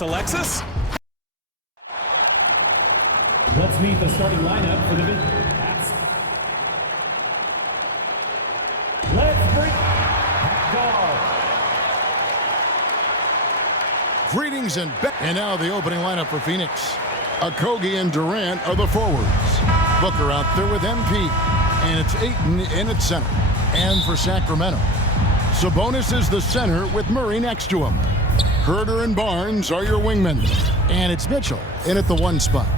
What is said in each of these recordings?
Yes, Alexis? Let's meet the starting lineup for the bats. Let's bring guard. Greetings and now the opening lineup for Phoenix. Okogie and Durant are the forwards. Booker out there with MP. And it's Ayton in at center. And for Sacramento, Sabonis is the center with Murray next to him. Herter and Barnes are your wingmen. And it's Mitchell in at the 1 spot.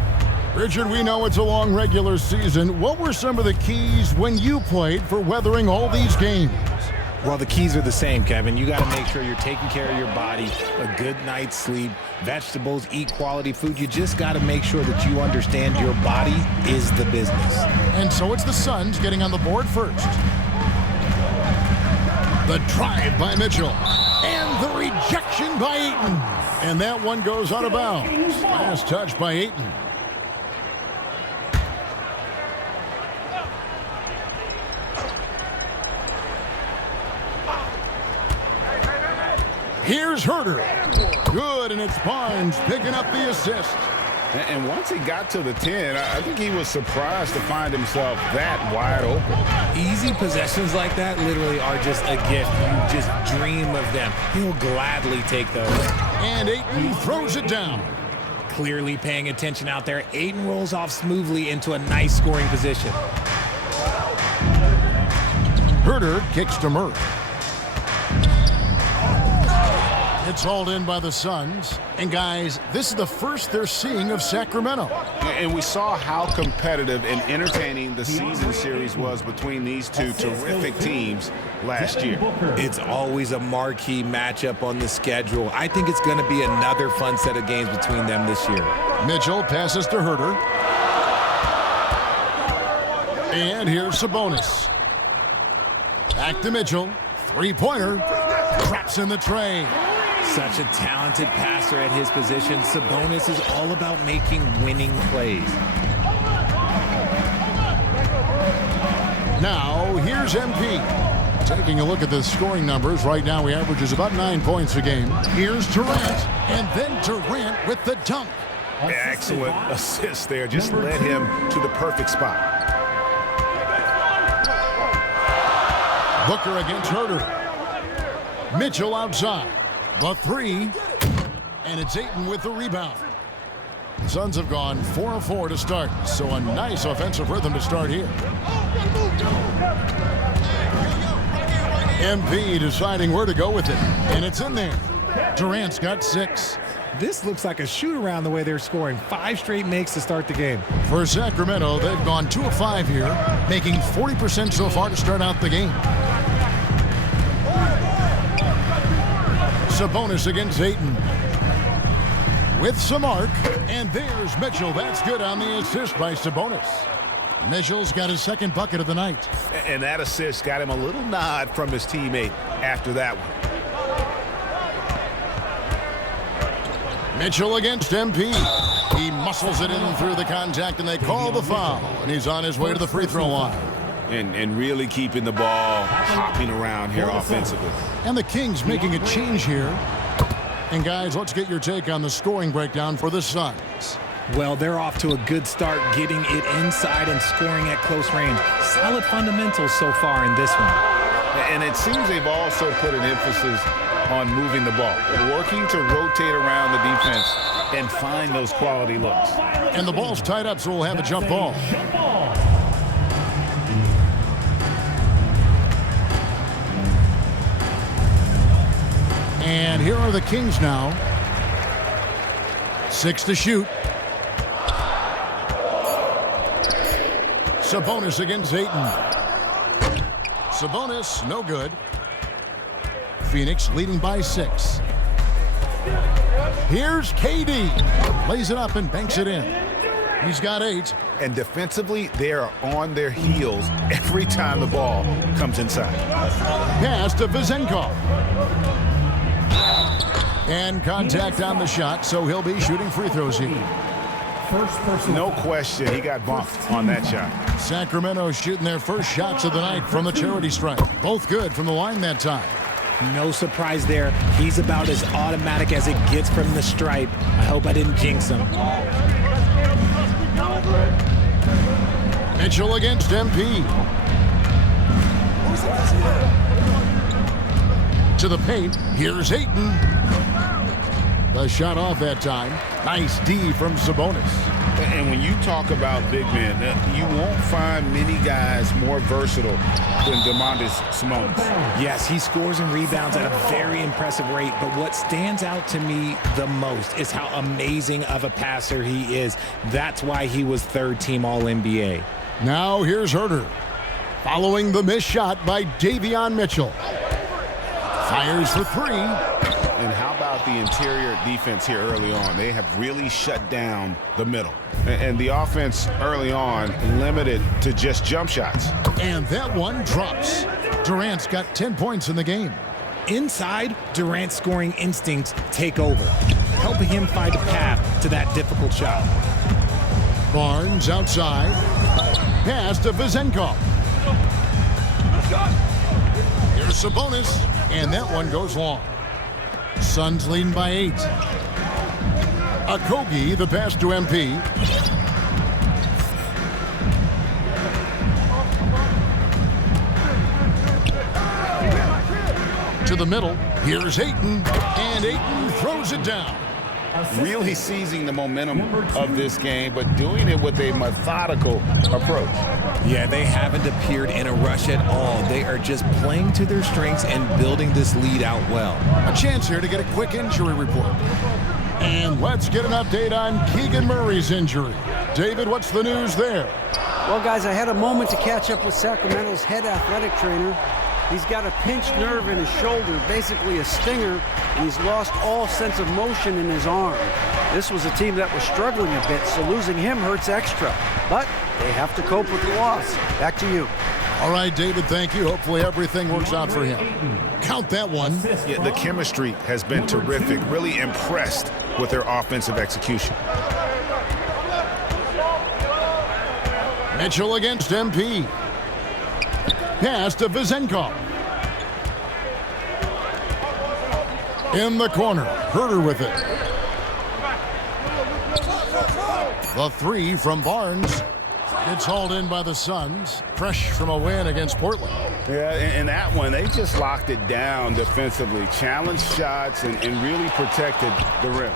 Richard, we know it's a long regular season. What were some of the keys when you played for weathering all these games? Well, the keys are the same, Kevin. You got to make sure you're taking care of your body, a good night's sleep, vegetables, eat quality food. You just got to make sure that you understand your body is the business. And so it's the Suns getting on the board first. The drive by Mitchell. And the rejection by Ayton. And that one goes out of bounds. Last touch by Ayton. Here's Herter. Good, and it's Barnes picking up the assist. And once he got to the 10, I think he was surprised to find himself that wide open. Easy possessions like that literally are just a gift. You just dream of them. He'll gladly take those. And Ayton throws it down. Clearly paying attention out there. Ayton rolls off smoothly into a nice scoring position. Herter kicks to Murray. It's hauled in by the Suns. And guys, this is the first they're seeing of Sacramento. And we saw how competitive and entertaining the season series was between these two terrific teams last year. It's always a marquee matchup on the schedule. I think it's going to be another fun set of games between them this year. Mitchell passes to Herter. And here's Sabonis. Back to Mitchell. Three-pointer. Traps in the tray. Such a talented passer at his position. Sabonis is all about making winning plays. Now, here's MP. Taking a look at the scoring numbers, right now he averages about 9 points a game. Here's Durant, and then Durant with the dunk. Excellent assist there. Just led him to the perfect spot. Booker against Herter. Mitchell outside. The three, and it's Ayton with the rebound. The Suns have gone 4 of 4 to start, so a nice offensive rhythm to start here. MP deciding where to go with it, and it's in there. Durant's got 6. This looks like a shoot-around the way they're scoring. 5 straight makes to start the game. For Sacramento, they've gone 2 of 5 here, making 40% so far to start out the game. Sabonis against Ayton. With some arc, and there's Mitchell. That's good on the assist by Sabonis. Mitchell's got his second bucket of the night. And that assist got him a little nod from his teammate after that one. Mitchell against MP. He muscles it in through the contact, and they call the foul. And he's on his way to the free throw line. And really keeping the ball hopping around here offensively. And the Kings making a change here. And guys, let's get your take on the scoring breakdown for the Suns. Well, they're off to a good start getting it inside and scoring at close range. Solid fundamentals so far in this one. And it seems they've also put an emphasis on moving the ball, working to rotate around the defense and find those quality looks. And the ball's tied up, so we'll have a jump ball. And here are the Kings now. 6 to shoot. Sabonis against Ayton. Sabonis, no good. Phoenix leading by 6. Here's KD. Lays it up and banks it in. He's got 8. And defensively, they are on their heels every time the ball comes inside. Pass to Vezenkov. And contact on the shot, so he'll be shooting free throws here. No question, he got bumped on that shot. Sacramento shooting their first shots of the night from the charity stripe. Both good from the line that time. No surprise there. He's about as automatic as it gets from the stripe. I hope I didn't jinx him. Mitchell against MP. To the paint. Here's Ayton. The shot off that time. Nice D from Sabonis. And when you talk about big men, you won't find many guys more versatile than Domantas Sabonis. Yes, he scores and rebounds at a very impressive rate, but what stands out to me the most is how amazing of a passer he is. That's why he was third-team All-NBA. Now here's Herter. Following the missed shot by Davion Mitchell. Fires for three. And how about the interior defense here early on? They have really shut down the middle. And the offense early on limited to just jump shots. And that one drops. Durant's got 10 points in the game. Inside, Durant's scoring instincts take over, helping him find a path to that difficult shot. Barnes outside. Pass to Vezenkov. Here's Sabonis. And that one goes long. Suns leading by 8. Okogie, the pass to MP. To the middle. Here's Ayton. And Ayton throws it down. Really seizing the momentum of this game, but doing it with a methodical approach. Yeah, they haven't appeared in a rush at all. They are just playing to their strengths and building this lead out well. A chance here to get a quick injury report. And let's get an update on Keegan Murray's injury. David, what's the news there? Well, guys, I had a moment to catch up with Sacramento's head athletic trainer. He's got a pinched nerve in his shoulder, basically a stinger, and he's lost all sense of motion in his arm. This was a team that was struggling a bit, so losing him hurts extra. But they have to cope with the loss. Back to you. All right, David, thank you. Hopefully everything works out for him. Count that one. Yeah, the chemistry has been terrific. Really impressed with their offensive execution. Mitchell against MP. Pass to Vezenkov. In the corner. Herter with it. The three from Barnes. Gets hauled in by the Suns. Fresh from a win against Portland. Yeah, and that one, they just locked it down defensively. Challenged shots and really protected the rim.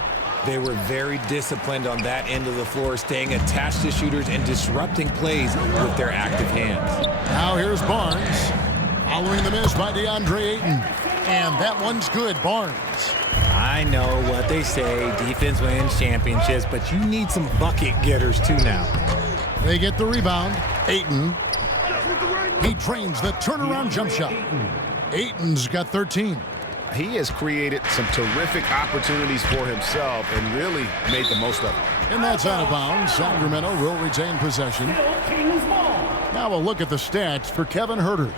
They were very disciplined on that end of the floor, staying attached to shooters and disrupting plays with their active hands. Now here's Barnes. Following the miss by DeAndre Ayton. And that one's good, Barnes. I know what they say, defense wins championships, but you need some bucket getters too now. They get the rebound. Ayton. He trains the turnaround jump shot. Ayton's got 13. He has created some terrific opportunities for himself and really made the most of it. And that's out of bounds. Sacramento will retain possession. Now a look at the stats for Kevin Herter.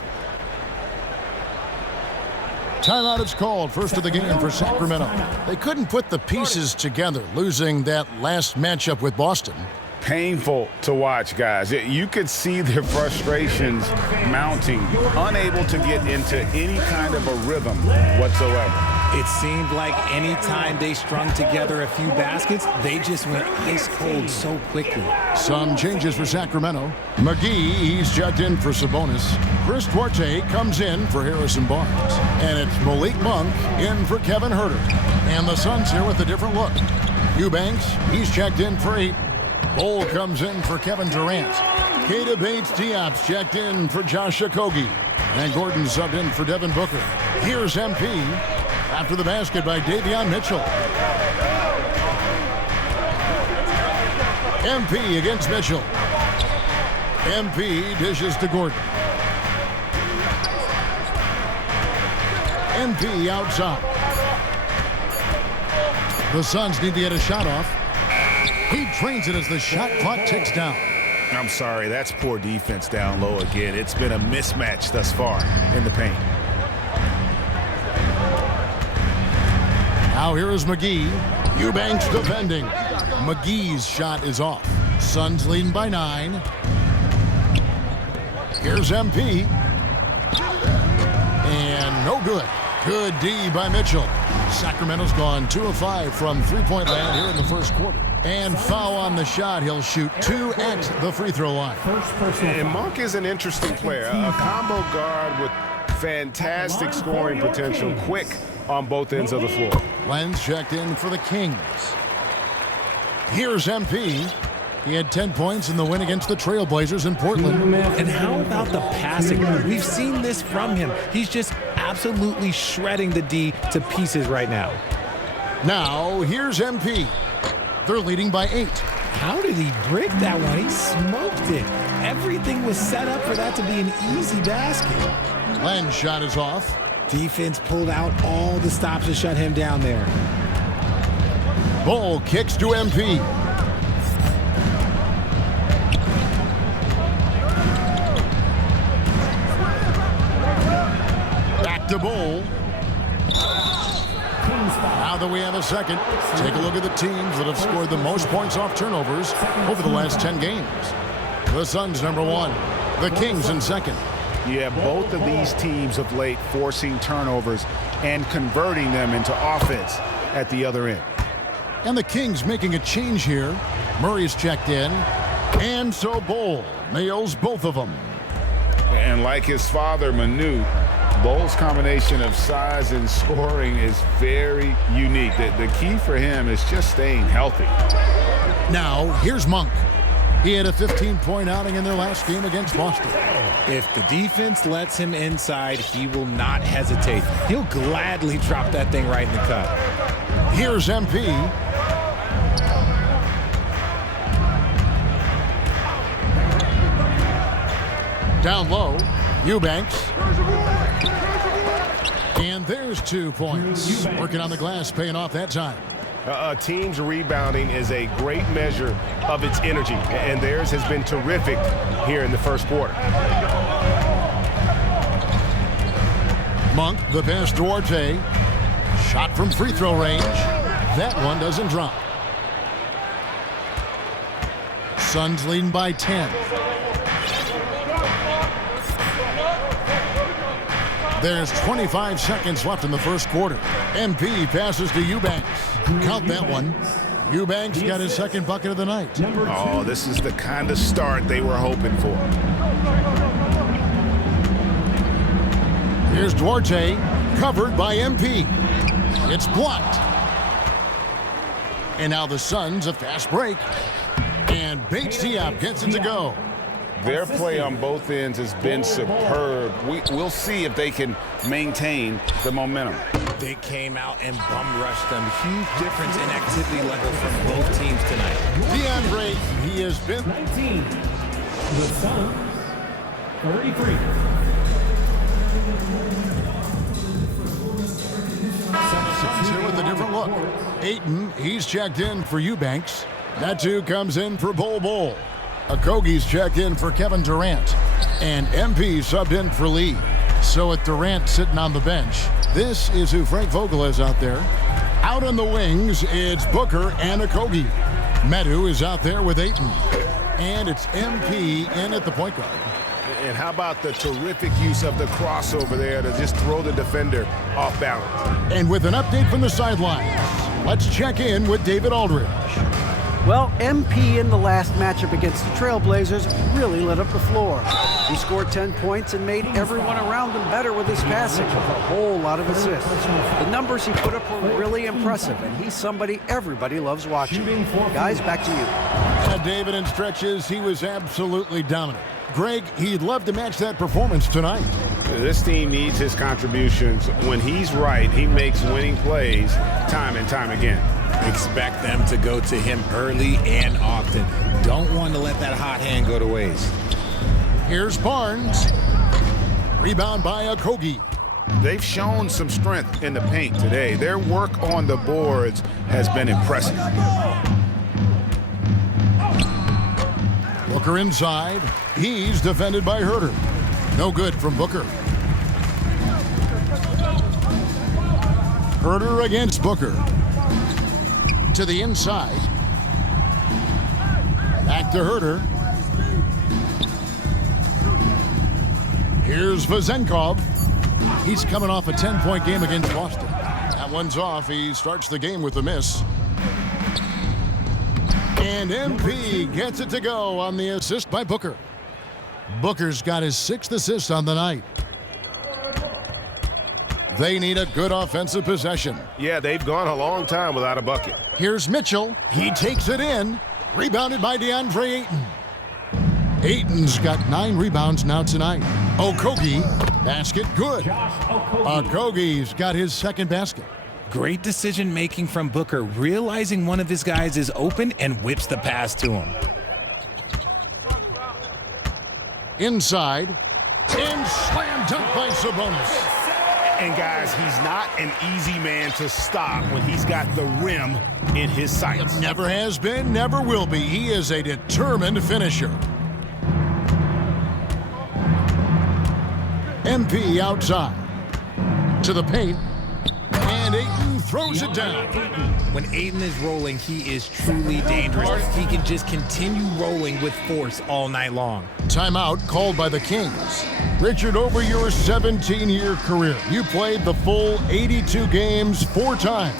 Timeout is called, first of the game for Sacramento. They couldn't put the pieces together, losing that last matchup with Boston. Painful to watch, guys. You could see their frustrations mounting, unable to get into any kind of a rhythm whatsoever. It seemed like any time they strung together a few baskets, they just went ice cold so quickly. Some changes for Sacramento. McGee, he's checked in for Sabonis. Chris Duarte comes in for Harrison Barnes. And it's Malik Monk in for Kevin Herter. And the Suns here with a different look. Eubanks, he's checked in for 8. Bol comes in for Kevin Durant. Keita Bates-Diop's checked in for Josh Okogie. And Gordon subbed in for Devin Booker. Here's MP after the basket by Davion Mitchell. MP against Mitchell. MP dishes to Gordon. MP outside. The Suns need to get a shot off. He trains it as the shot clock ticks down. I'm sorry, that's poor defense down low again. It's been a mismatch thus far in the paint. Now here is McGee. Eubanks defending. McGee's shot is off. Suns leading by 9. Here's MP. And no good. Good D by Mitchell. Sacramento's gone 2 of 5 from three-point land here in the first quarter. And foul on the shot. He'll shoot 2 at the free throw line. And Monk is an interesting player. A combo guard with fantastic scoring potential, quick on both ends of the floor. Lenz checked in for the Kings. Here's MP. He had 10 points in the win against the Trailblazers in Portland. And how about the passing? We've seen this from him. He's just absolutely shredding the D to pieces right now. Now, here's MP. They're leading by 8. How did he break that one? He smoked it. Everything was set up for that to be an easy basket. Len's shot is off. Defense pulled out all the stops to shut him down there. Bull kicks to MP. Back to Bull. Now that we have a second, take a look at the teams that have scored the most points off turnovers over the last 10 games. The Suns number 1, the Kings in second. Yeah, both of these teams of late forcing turnovers and converting them into offense at the other end. And the Kings making a change here. Murray's checked in, and so Bull nails both of them. And like his father, Manu, Bull's combination of size and scoring is very unique. The key for him is just staying healthy. Now, here's Monk. He had a 15-point outing in their last game against Boston. If the defense lets him inside, he will not hesitate. He'll gladly drop that thing right in the cup. Here's MP. Down low, Eubanks. And there's 2 points. Working on the glass, paying off that time. A team's rebounding is a great measure of its energy, and theirs has been terrific here in the first quarter. Monk, the pass to Duarte. Shot from free throw range. That one doesn't drop. Suns leading by 10. There's 25 seconds left in the first quarter. MP passes to Eubanks. Count that one. Eubanks got his second bucket of the night. Oh, this is the kind of start they were hoping for. Here's Duarte, covered by MP. It's blocked. And now the Suns, a fast break. And Bates Diop gets it to go. Their play on both ends has been superb. We'll see if they can maintain the momentum. They came out and bum rushed them. Huge difference in activity level from both teams tonight. DeAndre, he has been 19. The Suns, 33. Suns here with a different look. Ayton, he's checked in for Eubanks. That too comes in for Bull. Okogie's checked in for Kevin Durant. And MP subbed in for Lee. So with Durant sitting on the bench, this is who Frank Vogel is out there. Out on the wings, it's Booker and Okogie. Medu is out there with Ayton. And it's MP in at the point guard. And how about the terrific use of the crossover there to just throw the defender off balance. And with an update from the sidelines, let's check in with David Aldridge. Well, MP in the last matchup against the Trailblazers really lit up the floor. He scored 10 points and made everyone around him better with his passing, with a whole lot of assists. The numbers he put up were really impressive, and he's somebody everybody loves watching. Guys, back to you. David, in stretches, he was absolutely dominant. Greg, he'd love to match that performance tonight. This team needs his contributions. When he's right, he makes winning plays time and time again. Expect them to go to him early and often. Don't want to let that hot hand go to waste. Here's Barnes. Rebound by Okogie. They've shown some strength in the paint today. Their work on the boards has been impressive. Booker inside. He's defended by Herter. No good from Booker. Herter against Booker. To the inside. Back to Herter. Here's Vezenkov. He's coming off a 10-point game against Boston. That one's off. He starts the game with a miss. And MP gets it to go on the assist by Booker. Booker's got his 6th assist on the night. They need a good offensive possession. Yeah, they've gone a long time without a bucket. Here's Mitchell. He takes it in. Rebounded by DeAndre Ayton. Ayton's got 9 rebounds now tonight. Okogie, basket good. Okogie's got his 2nd basket. Great decision making from Booker, realizing one of his guys is open and whips the pass to him. Inside, and slam dunk by Sabonis. And guys, he's not an easy man to stop when he's got the rim in his sights. Never has been, never will be. He is a determined finisher. MP outside to the paint, and Ayton throws it down. When Ayton is rolling, he is truly dangerous. He can just continue rolling with force all night long. Timeout called by the Kings. Richard, over your 17-year career, you played the full 82 games 4 times.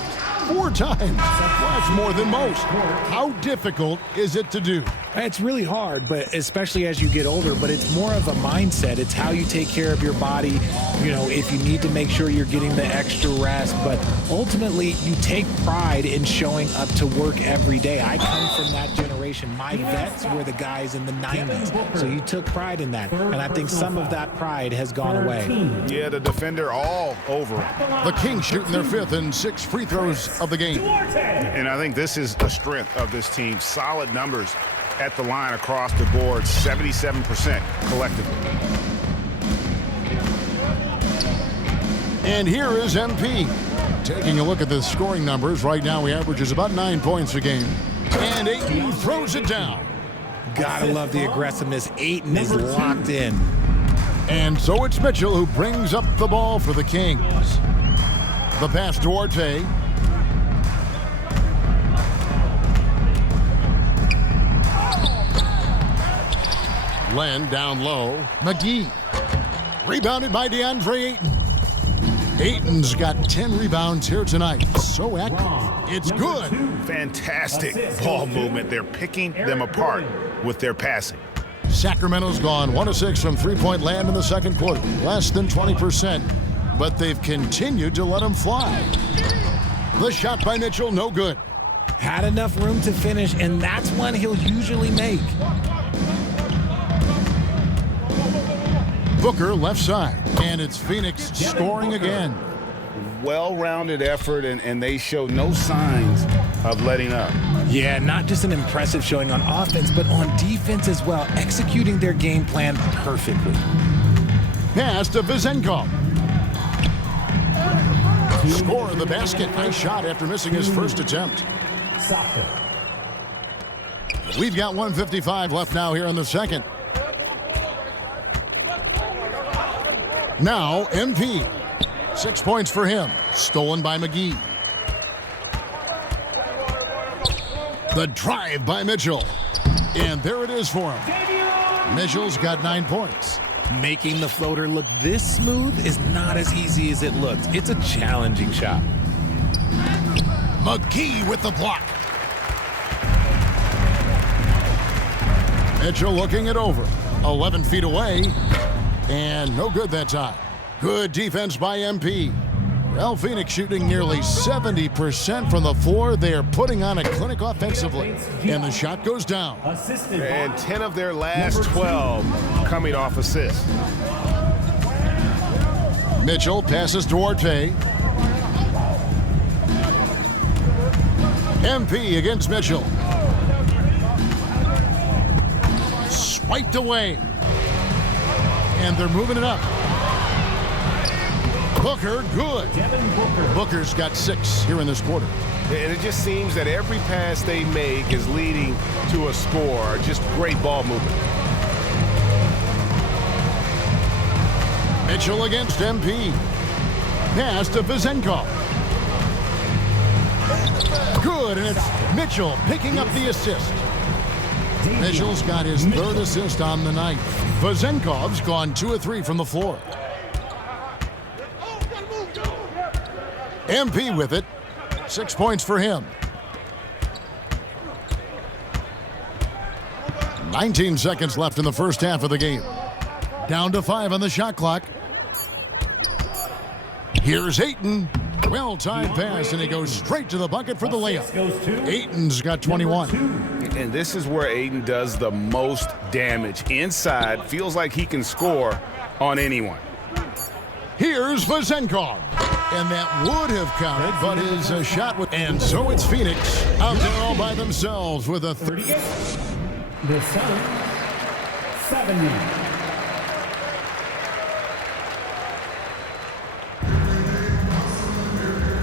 4 times. That's more than most. How difficult is it to do? It's really hard, but especially as you get older, but it's more of a mindset. It's how you take care of your body, you know, if you need to make sure you're getting the extra rest, but ultimately you take pride in showing up to work every day. I come from that generation. My vets were the guys in the 90s, so you took pride in that, and I think some of that pride has gone away. Yeah, the defender all over him. The Kings shooting their 5th and 6th free throws of the game. And I think this is a strength of this team. Solid numbers at the line across the board, 77% collectively. And here is MP. Taking a look at the scoring numbers, right now he averages about 9 points a game. And Ayton throws it down. Gotta love the aggressiveness. Ayton is locked in. And so it's Mitchell who brings up the ball for the Kings. The pass to Duarte. Len down low. McGee. Rebounded by DeAndre Ayton. Ayton's got 10 rebounds here tonight. So accurate. It's good. Fantastic ball movement. They're picking them apart with their passing. Sacramento's gone 1 of 6 from three-point land in the 2nd quarter. Less than 20%. But they've continued to let him fly. The shot by Mitchell, no good. Had enough room to finish, and that's one he'll usually make. Booker left side, and it's Phoenix scoring again. Well-rounded effort, and they show no signs of letting up. Yeah, not just an impressive showing on offense, but on defense as well, executing their game plan perfectly. Pass to Vezenkov. Score of the basket. Nice shot after missing his first attempt. We've got 1:55 left now here in the 2nd. Now, MP. 6 points for him. Stolen by McGee. The drive by Mitchell. And there it is for him. Mitchell's got 9 points. Making the floater look this smooth is not as easy as it looks. It's a challenging shot. McGee with the block. Mitchell looking it over. 11 feet away. And no good that time. Good defense by MP. Well, Phoenix shooting nearly 70% from the floor. They are putting on a clinic offensively. And the shot goes down. And 10 of their last 12 coming off assists. Mitchell passes to Duarte. MP against Mitchell. Swiped away. And they're moving it up. Booker, good. Booker's got 6 here in this quarter. And it just seems that every pass they make is leading to a score. Just great ball movement. Mitchell against MP. Pass to Vezenkov. Good, and it's Mitchell picking up the assist. Mitchell's got his 3rd assist on the night. Vezenkov's gone 2 of 3 from the floor. MP with it. 6 points for him. 19 seconds left in the first half of the game. Down to 5 on the shot clock. Here's Ayton. Well-timed pass, and he goes straight to the bucket for the layup. Ayton's got 21. And this is where Ayton does the most damage. Inside, feels like he can score on anyone. Here's Vazenkov. And that would have counted, but his shot would. And so it's Phoenix out there all by themselves with a 38. The Suns, 70.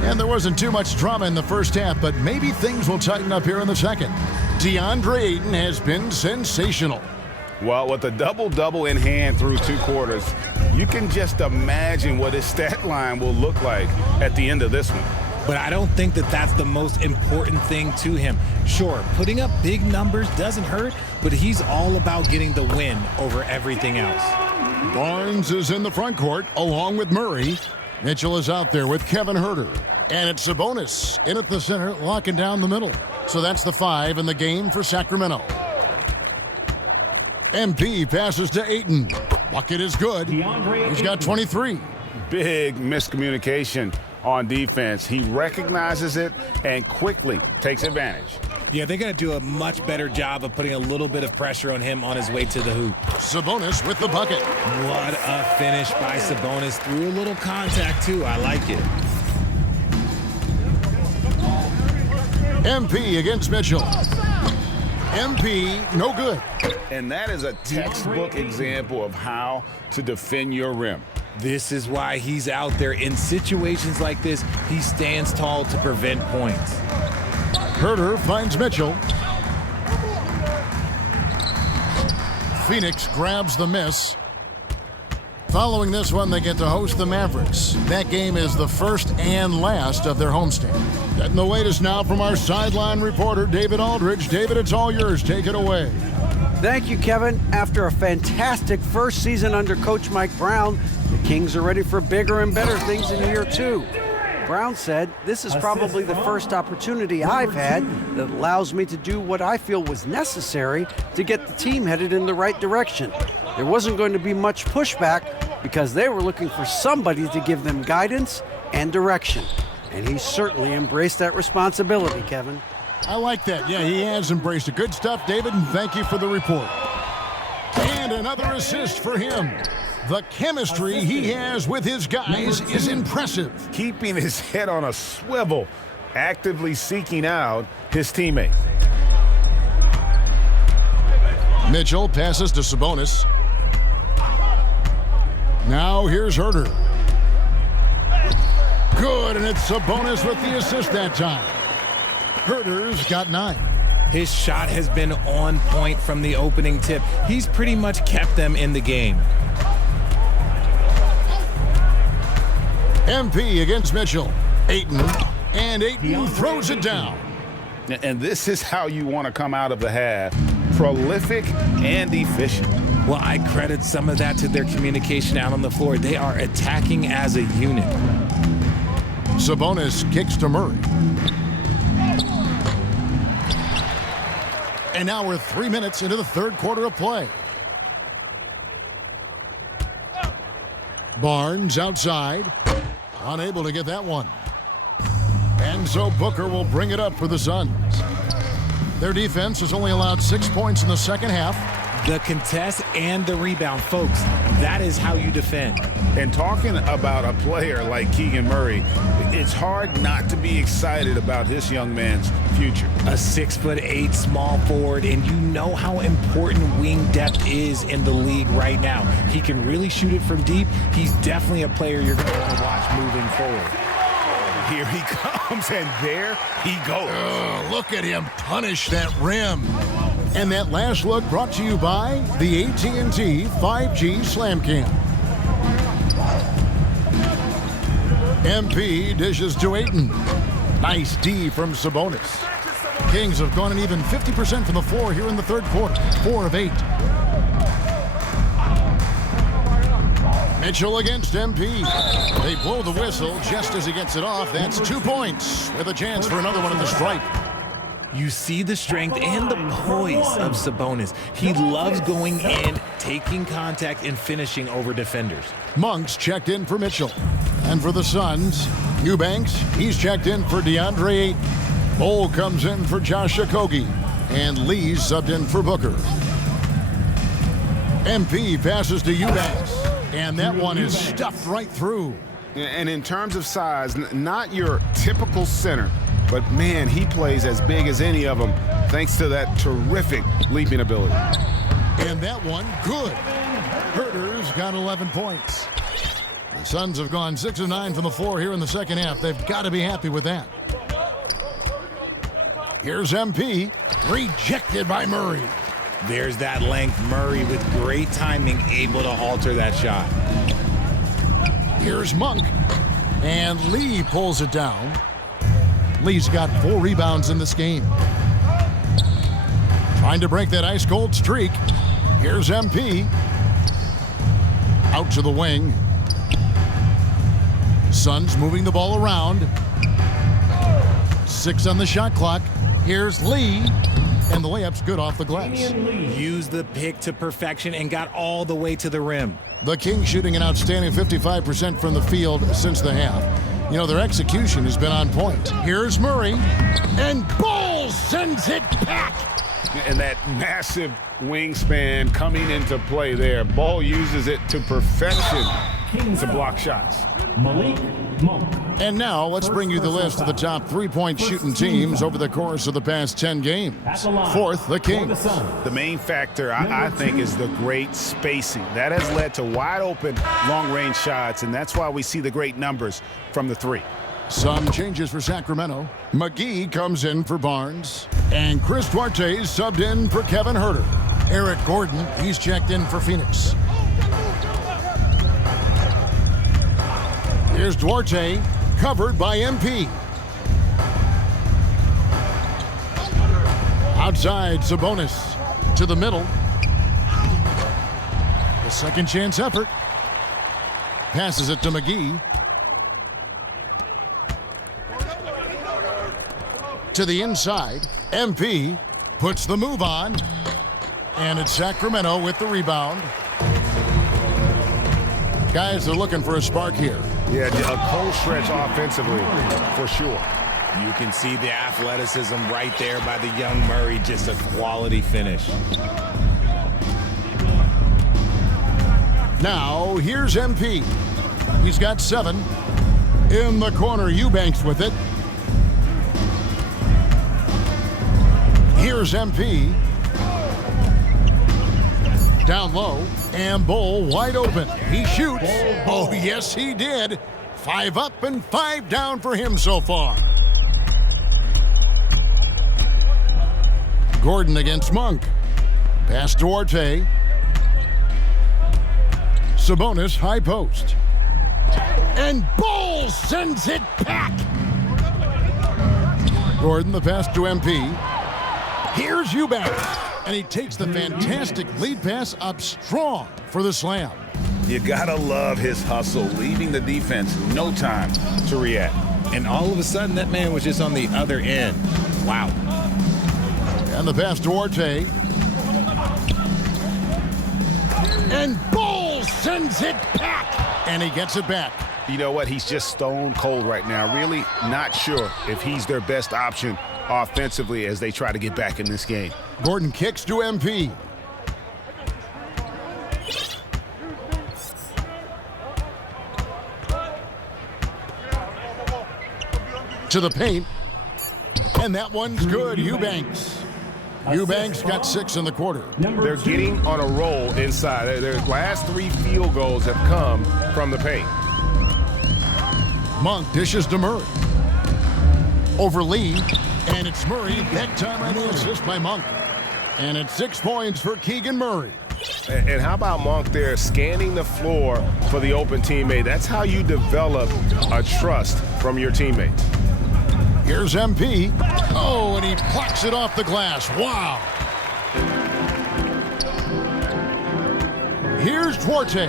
And there wasn't too much drama in the first half, but maybe things will tighten up here in the second. DeAndre Ayton has been sensational. Well, with a double-double in hand through 2 quarters, you can just imagine what his stat line will look like at the end of this one. But I don't think that that's the most important thing to him. Sure, putting up big numbers doesn't hurt, but he's all about getting the win over everything else. Barnes is in the front court along with Murray. Mitchell is out there with Kevin Huerter. And it's Sabonis in at the center, locking down the middle. So that's the 5 in the game for Sacramento. MP passes to Ayton. Bucket is good. He's got 23. Big miscommunication on defense. He recognizes it and quickly takes advantage. Yeah, they're going to do a much better job of putting a little bit of pressure on him on his way to the hoop. Sabonis with the bucket. What a finish by Sabonis. Through a little contact, too. I like it. MP against Mitchell. MP, no good. And that is a textbook example of how to defend your rim. This is why he's out there. In situations like this, he stands tall to prevent points. Huerter finds Mitchell. Phoenix grabs the miss. Following this one, they get to host the Mavericks. That game is the first and last of their homestand. Getting the latest now from our sideline reporter, David Aldridge. David, it's all yours. Take it away. Thank you, Kevin. After a fantastic first season under Coach Mike Brown, the Kings are ready for bigger and better things in year 2. Brown said, "This is probably the first opportunity I've had that allows me to do what I feel was necessary to get the team headed in the right direction. There wasn't going to be much pushback because they were looking for somebody to give them guidance and direction." And he certainly embraced that responsibility, Kevin. I like that. Yeah, he has embraced it. Good stuff, David, and thank you for the report. And another assist for him. The chemistry he has with his guys is impressive. Keeping his head on a swivel, actively seeking out his teammates. Mitchell passes to Sabonis. Now here's Huerter. Good, and it's Sabonis with the assist that time. Huerter's got 9. His shot has been on point from the opening tip. He's pretty much kept them in the game. MP against Mitchell. Ayton, and Ayton throws it down. And this is how you want to come out of the half. Prolific and efficient. Well, I credit some of that to their communication out on the floor. They are attacking as a unit. Sabonis kicks to Murray. And now we're 3 minutes into the third quarter of play. Barnes outside. Unable to get that one. And so Booker will bring it up for the Suns. Their defense has only allowed 6 points in the second half. The contest and the rebound, folks. That is how you defend. And talking about a player like Keegan Murray, it's hard not to be excited about this young man's future. A 6'8" small forward, and you know how important wing depth is in the league right now. He can really shoot it from deep. He's definitely a player you're going to want to watch moving forward. Here he comes, and there he goes. Look at him punish that rim. And that last look brought to you by the AT&T 5G Slam Cam. MP dishes to Ayton. Nice D from Sabonis. Kings have gone an even 50% from the floor here in the third quarter. 4 of 8. Mitchell against MP. They blow the whistle just as he gets it off. That's 2 points with a chance for another one in the stripe. You see the strength and the poise of Sabonis. He loves going in, taking contact, and finishing over defenders. Monk's checked in for Mitchell. And for the Suns, Eubanks, he's checked in for DeAndre Ayton. Bol comes in for Josh Okogie. And Lee's subbed in for Booker. MP passes to Eubanks. And that one is stuffed right through. And in terms of size, not your typical center, but man, he plays as big as any of them thanks to that terrific leaping ability. And that one, good. Herter's got 11 points. The Suns have gone 6 of 9 from the floor here in the second half. They've got to be happy with that. Here's MP, rejected by Murray. There's that length. Murray with great timing, able to alter that shot. Here's Monk, and Lee pulls it down. Lee's got 4 rebounds in this game. Trying to break that ice-cold streak. Here's MP. Out to the wing. Suns moving the ball around. 6 on the shot clock. Here's Lee. And the layup's good off the glass. Used the pick to perfection and got all the way to the rim. The Kings shooting an outstanding 55% from the field since the half. You know, their execution has been on point. Here's Murray. And Bol sends it back. And that massive wingspan coming into play there. Ball uses it to perfection to block shots. Malik Monk. And now let's bring you the list of the top three-point shooting teams over the course of the past 10 games. Fourth, the Kings. The main factor, I think, is the great spacing. That has led to wide-open, long-range shots, and that's why we see the great numbers from the three. Some changes for Sacramento. McGee comes in for Barnes. And Chris Duarte subbed in for Kevin Huerter. Eric Gordon, he's checked in for Phoenix. Here's Duarte, covered by MP. Outside, Sabonis to the middle. The second chance effort. Passes it to McGee. To the inside, MP puts the move on. And it's Sacramento with the rebound. Guys, they're looking for a spark here. Yeah, a cold stretch offensively, for sure. You can see the athleticism right there by the young Murray, just a quality finish. Now, here's MP. He's got 7. In the corner, Eubanks with it. Here's MP. Down low, and Bol wide open. He shoots. Oh, yes, he did. 5 up and 5 down for him so far. Gordon against Monk. Pass Duarte. Sabonis, high post. And Bol sends it back. Gordon, the pass to MP. Here's Eubanks. And he takes the fantastic lead pass up strong for the slam. You gotta love his hustle, leaving the defense no time to react. And all of a sudden, that man was just on the other end. Wow. And the pass to Duarte. And Bol sends it back. And he gets it back. You know what? He's just stone cold right now. Really not sure if he's their best option offensively as they try to get back in this game. Gordon kicks to MP. To the paint. And that one's good. Eubanks. Eubanks got 6 in the quarter. They're getting on a roll inside. Their last 3 field goals have come from the paint. Monk dishes to Murray. Over Lee. And it's Murray. That time on the assist by Monk. And it's 6 points for Keegan Murray. And how about Monk there scanning the floor for the open teammate? That's how you develop a trust from your teammates. Here's MP. Oh, and he plucks it off the glass. Wow. Here's Duarte.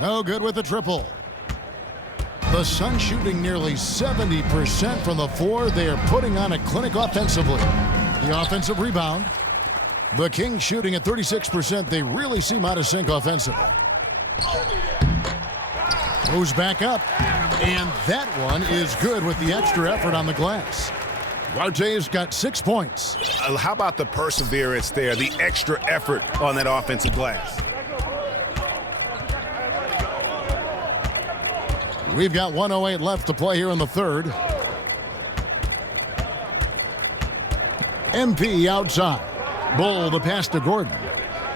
No good with the triple. The Suns shooting nearly 70% from the floor. They are putting on a clinic offensively. The offensive rebound. The Kings shooting at 36%. They really seem out of sync offensively. Moves back up. And that one is good with the extra effort on the glass. Duarte's got 6 points. How about the perseverance there, the extra effort on that offensive glass? We've got 1:08 left to play here in the third. MP outside. Bull the pass to Gordon.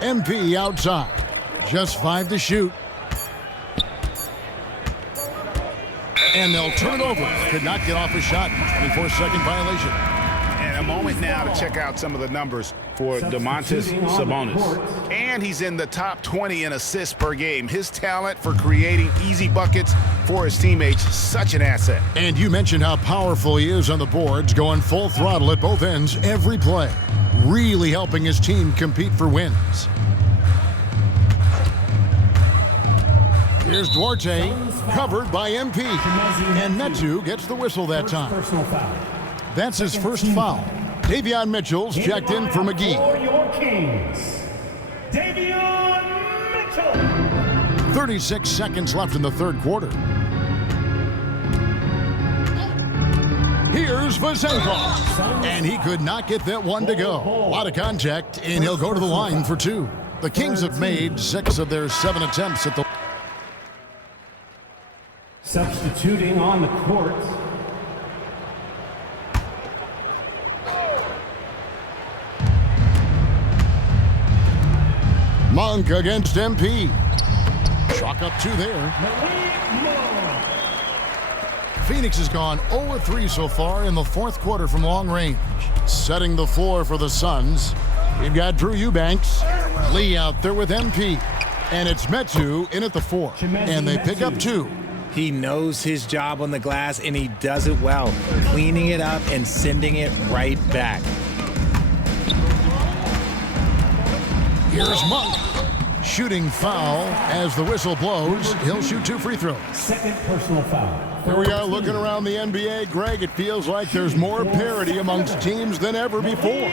MP outside. Just 5 to shoot. And they'll turn it over. Could not get off a shot. 24-second violation. And a moment now to check out some of the numbers for Domantas Sabonis. And he's in the top 20 in assists per game. His talent for creating easy buckets for his teammates, such an asset. And you mentioned how powerful he is on the boards, going full throttle at both ends every play. Really helping his team compete for wins. Here's Duarte, covered by MP. And Metu gets the whistle that time. That's his first foul. Davion Mitchell's checked in for McGee. For your Kings, Davion Mitchell. 36 seconds left in the third quarter. Here's Vazenko. And he could not get that one to go. A lot of contact, and he'll go to the line for 2. The Kings have made 6 of their 7 attempts at the... Substituting on the court, Monk against MP. Chalk up 2 there. Phoenix has gone 0-3 so far in the fourth quarter from long range. Setting the floor for the Suns. We've got Drew Eubanks. Lee out there with MP. And it's Metu in at the 4. And they pick up 2. He knows his job on the glass, and he does it well, cleaning it up and sending it right back. Here's Monk. Shooting foul as the whistle blows. He'll shoot 2 free throws. second personal foul. Here we are looking around the NBA. Greg, it feels like there's more parity amongst teams than ever before.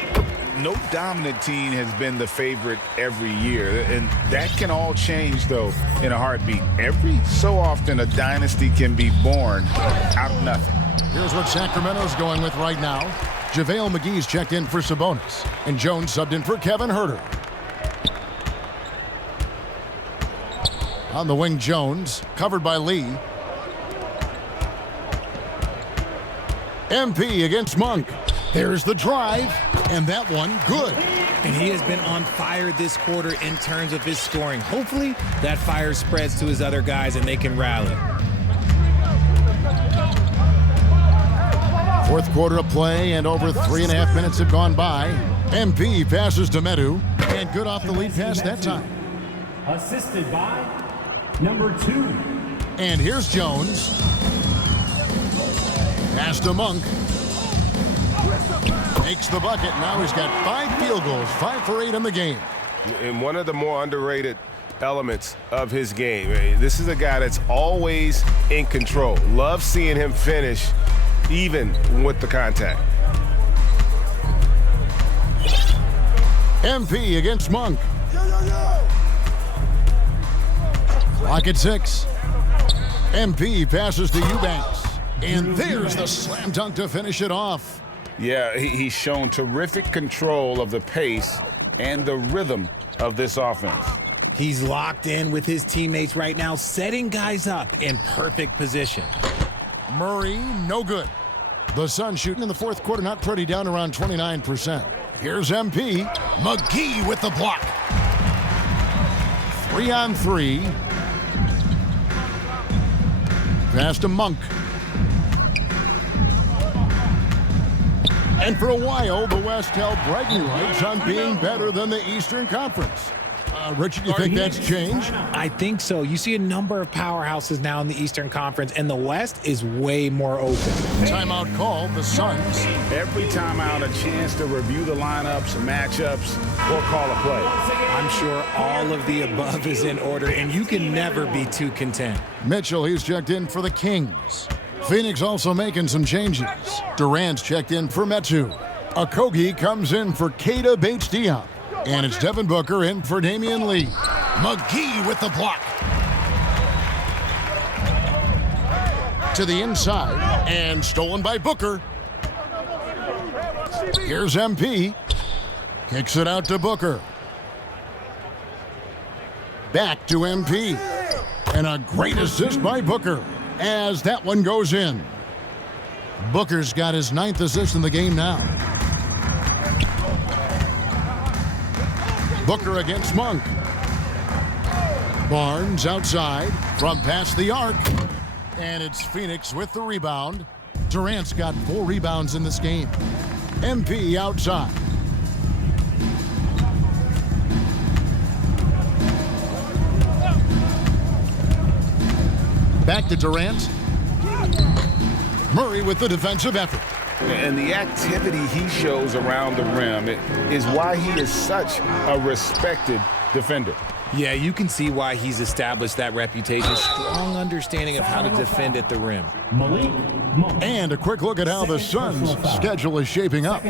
No dominant team has been the favorite every year, and that can all change, though, in a heartbeat. Every so often, a dynasty can be born out of nothing. Here's what Sacramento's going with right now. JaVale McGee's checked in for Sabonis, and Jones subbed in for Kevin Huerter. On the wing, Jones, covered by Lee. MP against Monk. There's the drive, and that one good. And he has been on fire this quarter in terms of his scoring. Hopefully, that fire spreads to his other guys and they can rally. Fourth quarter of play, and over 3.5 minutes have gone by. MP passes to Metu, and good off the lead pass that time. Assisted by number 2. And here's Jones. Pass to Monk. Makes the bucket. Now he's got 5 field goals, 5 for 8 in the game. And one of the more underrated elements of his game. This is a guy that's always in control. Love seeing him finish even with the contact. MP against Monk. Clock at 6. MP passes to Eubanks. And there's the slam dunk to finish it off. Yeah, he's shown terrific control of the pace and the rhythm of this offense. He's locked in with his teammates right now, setting guys up in perfect position. Murray, no good. The Suns shooting in the fourth quarter, not pretty, down around 29%. Here's MP. McGee with the block. 3-on-3. Pass to Monk. And for a while, the West held bragging rights on being better than the Eastern Conference. Richard, you think that's changed? I think so. You see a number of powerhouses now in the Eastern Conference, and the West is way more open. Timeout called the Suns. Every timeout, a chance to review the lineups, matchups, or call a play. I'm sure all of the above is in order, and you can never be too content. Mitchell, he's checked in for the Kings. Phoenix also making some changes. Durant's checked in for Metu. Okogie comes in for Keita Bates-Diop. And it's Devin Booker in for Damian Lee. McGee with the block. To the inside, and stolen by Booker. Here's MP. Kicks it out to Booker. Back to MP. And a great assist by Booker as that one goes in. Booker's got his 9th assist in the game now. Booker against Monk. Barnes outside from past the arc. And it's Phoenix with the rebound. Durant's got 4 rebounds in this game. MP outside. Back to Durant. Murray with the defensive effort. And the activity he shows around the rim is why he is such a respected defender. Yeah, you can see why he's established that reputation. Strong understanding of how to defend at the rim. And a quick look at how the Suns' schedule is shaping up.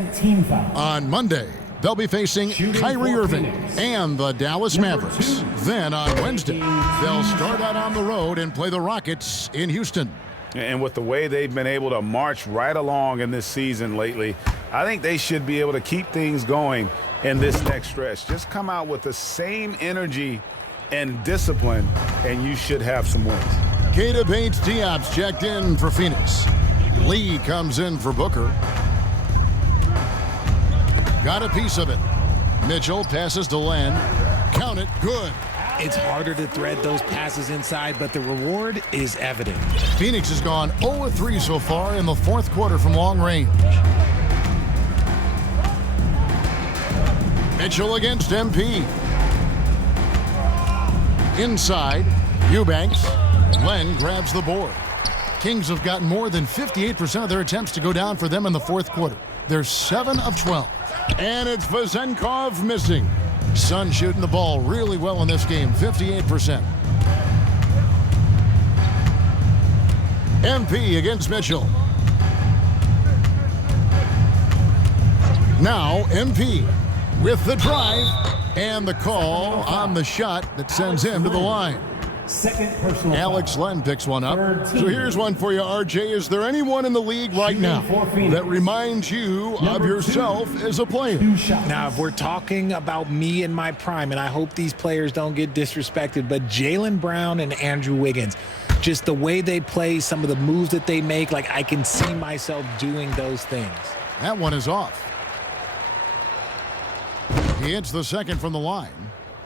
On Monday, they'll be facing Kyrie Irving and the Dallas Mavericks. Then on Wednesday, they'll start out on the road and play the Rockets in Houston. And with the way they've been able to march right along in this season lately, I think they should be able to keep things going in this next stretch. Just come out with the same energy and discipline, and you should have some wins. Keita Bates-Diop's checked in for Phoenix. Lee comes in for Booker. Got a piece of it. Mitchell passes to Len. Count it, good. It's harder to thread those passes inside, but the reward is evident. Phoenix has gone 0-3 so far in the 4th quarter from long range. Mitchell against MP. Inside, Eubanks. Len grabs the board. Kings have gotten more than 58% of their attempts to go down for them in the 4th quarter. They're 7 of 12. And it's Vezenkov missing. Sun shooting the ball really well in this game, 58%. MP against Mitchell. Now MP with the drive and the call on the shot that sends him to the line. Second personal Alex foul. Len picks one up. So here's one for you, RJ. Is there anyone in the league right now that reminds you of yourself as a player? Now, if we're talking about me in my prime, and I hope these players don't get disrespected, but Jaylen Brown and Andrew Wiggins, just the way they play, some of the moves that they make, like I can see myself doing those things. That one is off. He hits the second from the line.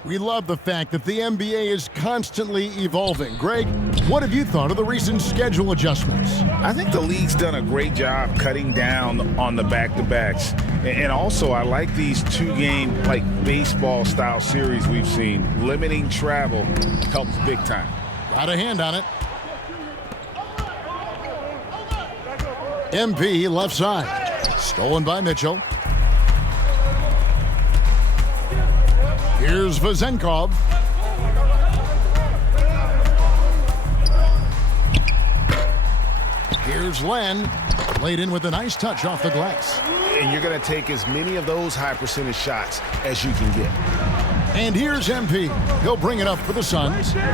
We love the fact that the NBA is constantly evolving. Greg, what have you thought of the recent schedule adjustments? I think the league's done a great job cutting down on the back-to-backs. And also, I like these 2-game, like, baseball-style series we've seen. Limiting travel helps big time. Got a hand on it. MP left side. Stolen by Mitchell. Here's Vezenkov. Here's Len. Laid in with a nice touch off the glass. And you're going to take as many of those high-percentage shots as you can get. And here's MP. He'll bring it up for the Suns. Switch.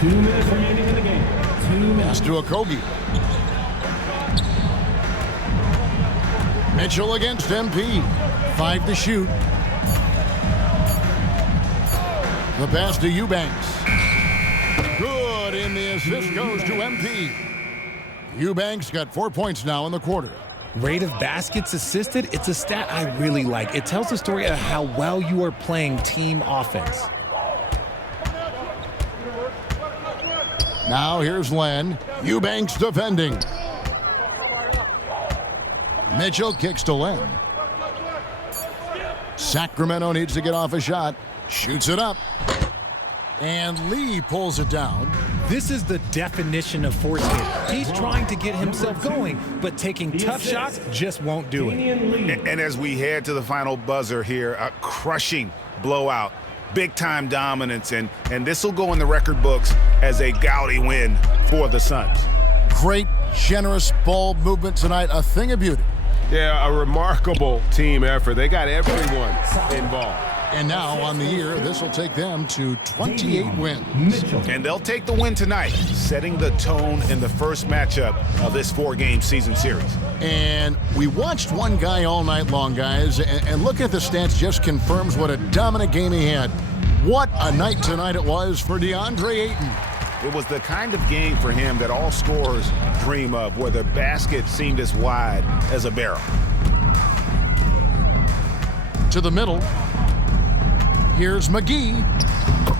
2 minutes remaining in the game. 2 minutes. Pass to Okogie. Mitchell against MP. 5 to shoot. The pass to Eubanks. Good, and the assist goes to MP. Eubanks got 4 points now in the quarter. Rate of baskets assisted, it's a stat I really like. It tells the story of how well you are playing team offense. Now here's Len. Eubanks defending. Mitchell kicks to Len. Sacramento needs to get off a shot. Shoots it up. And Lee pulls it down. This is the definition of force hit. He's trying to get himself going, but taking tough shots just won't do it. And as we head to the final buzzer here, a crushing blowout, big-time dominance, and this will go in the record books as a gaudy win for the Suns. Great, generous ball movement tonight. A thing of beauty. Yeah, a remarkable team effort. They got everyone involved. And now on the year, this will take them to 28 wins. And they'll take the win tonight, setting the tone in the first matchup of this 4-game season series. And we watched one guy all night long, guys, and look at the stats just confirms what a dominant game he had. What a night tonight it was for DeAndre Ayton. It was the kind of game for him that all scorers dream of, where the basket seemed as wide as a barrel. To the middle. Here's McGee.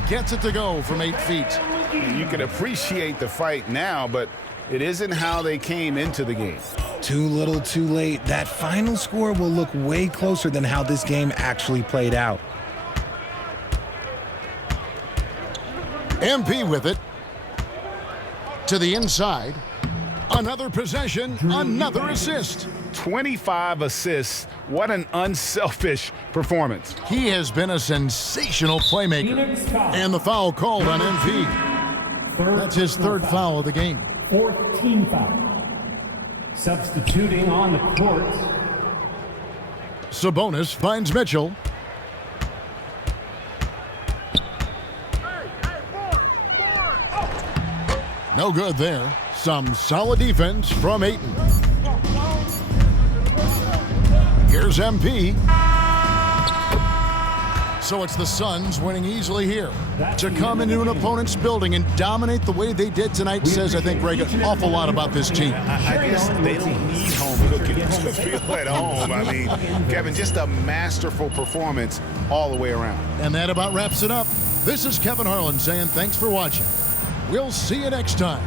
Gets it to go from 8 feet. You can appreciate the fight now, but it isn't how they came into the game. Too little, too late. That final score will look way closer than how this game actually played out. MP with it. To the inside. Another possession, another assist. 25 assists. What an unselfish performance. He has been a sensational playmaker. And the foul called on MP. That's his third foul of the game. 4th team foul. Substituting on the court. Sabonis finds Mitchell. No good there. Some solid defense from Ayton. Here's MP. So it's the Suns winning easily here. To come into an opponent's building and dominate the way they did tonight says, I think, Greg, an awful lot about this team. I guess they don't need home cooking to feel at home. I mean, Kevin, just a masterful performance all the way around. And that about wraps it up. This is Kevin Harlan saying thanks for watching. We'll see you next time.